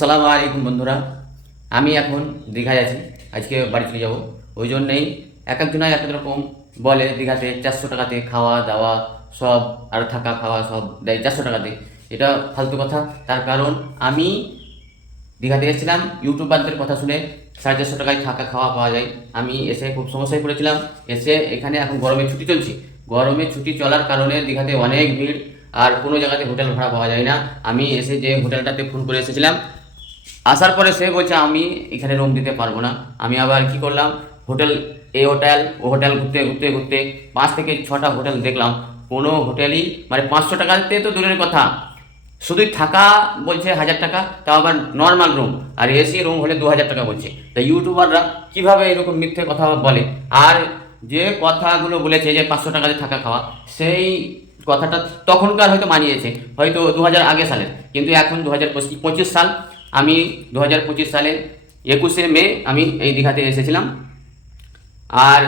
সালাম আলাইকুম বন্ধুরা। আমি এখন দীঘায় আছি। আজকে বাড়ি চলে যাব। ওই জন্যেই এক একজনায় এক এক রকম বলে দীঘাতে চারশো টাকাতে খাওয়া দাওয়া সব, আর থাকা খাওয়া সব দেয় চারশো টাকাতে। এটা ফালতু কথা। তার কারণ আমি দীঘাতে এসেছিলাম ইউটিউবারদের কথা শুনে সাড়ে চারশো টাকায় থাকা খাওয়া পাওয়া যায়। আমি এসে খুব সমস্যায় পড়েছিলাম। এসে এখানে এখন গরমে ছুটি চলছে। গরমে ছুটি চলার কারণে দীঘাতে অনেক ভিড়। আর কোনো জায়গাতে হোটেল ভাড়া পাওয়া যায় না। আমি এসে যে হোটেলটাতে ফোন করে এসেছিলাম আসার পরে সে বলছে, আমি এখানে রুম দিতে পারব না। আমি আবার কি করলাম, হোটেল, এই হোটেল ও হোটেল ঘুরতে ঘুরতে ঘুরতে পাঁচ থেকে ছটা হোটেল দেখলাম। কোনো হোটেলই মানে পাঁচশো টাকাতে তো দূরের কথা। শুধুই থাকা বলছে হাজার টাকা, তাও আবার নর্মাল রুম আর এসি রুম হলে দু হাজার টাকা বলছে। তা ইউটিউবাররা কীভাবে এরকম মিথ্যে কথা বলে? আর যে কথাগুলো বলেছে যে পাঁচশো টাকাতে থাকা খাওয়া, সেই কথাটা তখনকার হয়তো মানিয়েছে। হয়তো দু হাজার আগে সালের, কিন্তু এখন দু হাজার পঁচিশ সাল আমি দু হাজার পঁচিশ সালে একুশে মে আমি এই দীঘাতে এসেছিলাম। আর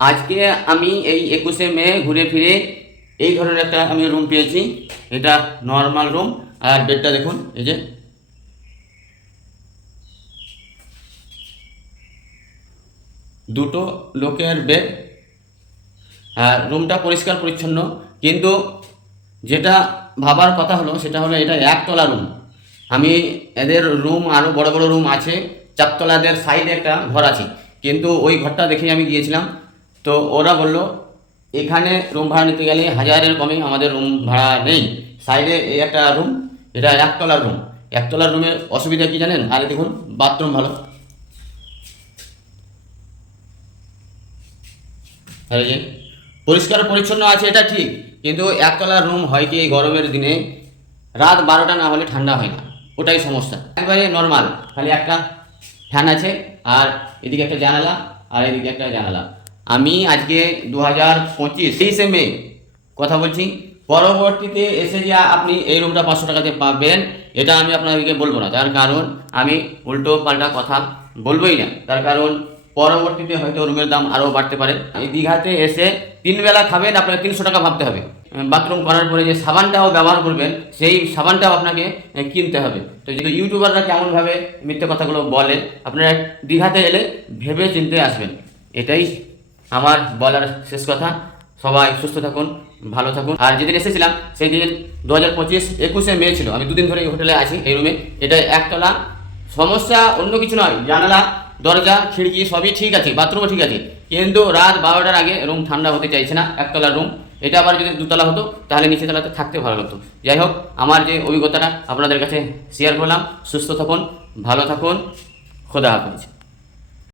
আজকে আমি এই একুশে মে ঘুরে ফিরে এই ধরনের একটা আমি রুম পেয়েছি। এটা নর্মাল রুম আর বেডটা দেখুন, এই যে। দুটো লোকের বেড আর রুমটা পরিষ্কার পরিচ্ছন্ন। কিন্তু যেটা ভাবার কথা হলো, সেটা হলো এটা একতলা রুম আমি এদের রুম আরও বড় বড় রুম আছে, চারতলাদের সাইডে একটা ঘর আছে। কিন্তু ওই ঘরটা দেখে আমি গিয়েছিলাম। তো ওরা বলল, এখানে রুম ভাড়া নিতে গেলে হাজারের কমে আমাদের রুম ভাড়া নেই। সাইডে এই একটা রুম এটা একতলার রুম একতলার রুমের অসুবিধা কি জানেন? আরে দেখুন বাথরুম ভালো। পরিষ্কার পরিচ্ছন্ন আছে, এটা ঠিক। কিন্তু একতলার রুম হয় কি এই গরমের দিনে? রাত বারোটা না হলে ঠান্ডা হয় না। ওটাই সমস্যা। একবারে নর্মাল খালি একটা ফ্যান আছে আর এদিকে একটা জানালা আর এদিকে একটা জানালা। আমি আজকে দু হাজার পঁচিশ, তেইশে মে, কথা বলছি। পরবর্তীতে এসে যে আপনি এই রুমটা পাঁচশো টাকাতে পাবেন এটা আমি আপনাদেরকে বলব না। তার কারণ আমি উল্টো পাল্টা কথা বলবোই না। তার কারণ পরবর্তীতে হয়তো রুমের দাম আরও বাড়তে পারে। এই দীঘাতে এসে তিন বেলা খাবেন, আপনাকে তিনশো টাকা ভাবতে হবে। বাথরুম করার পরে যে সাবানটাও ব্যবহার করবেন, সেই সাবানটাও আপনাকে কিনতে হবে। তো যদি ইউটিউবাররা কেমনভাবে মিথ্যে কথাগুলো বলে, আপনারা দীঘাতে এলে ভেবে চিনতে আসবেন। এটাই আমার বলার শেষ কথা। সবাই সুস্থ থাকুন, ভালো থাকুন। আর যেদিন এসেছিলাম, সেই দিন দু হাজার পঁচিশ একুশে মে ছিল। আমি দুদিন ধরে এই হোটেলে আছি, এই রুমে। এটা একতলা। সমস্যা অন্য কিছু নয়, জানালা দরজা, খিড়কি সবই ঠিক আছে, বাথরুমও ঠিক আছে। কিন্তু রাত বারোটার আগে রুম ঠান্ডা হতে চাইছে না, একতলার রুম। এটা আবার যদি দুতলা হতো, তাহলে নিচে তলাতে থাকতে ভালো লাগতো। যাই হোক, আমার যে অভিজ্ঞতাটা আপনাদের কাছে শেয়ার করলাম। সুস্থ থাকুন, ভালো থাকুন। খোদা হাফেজ।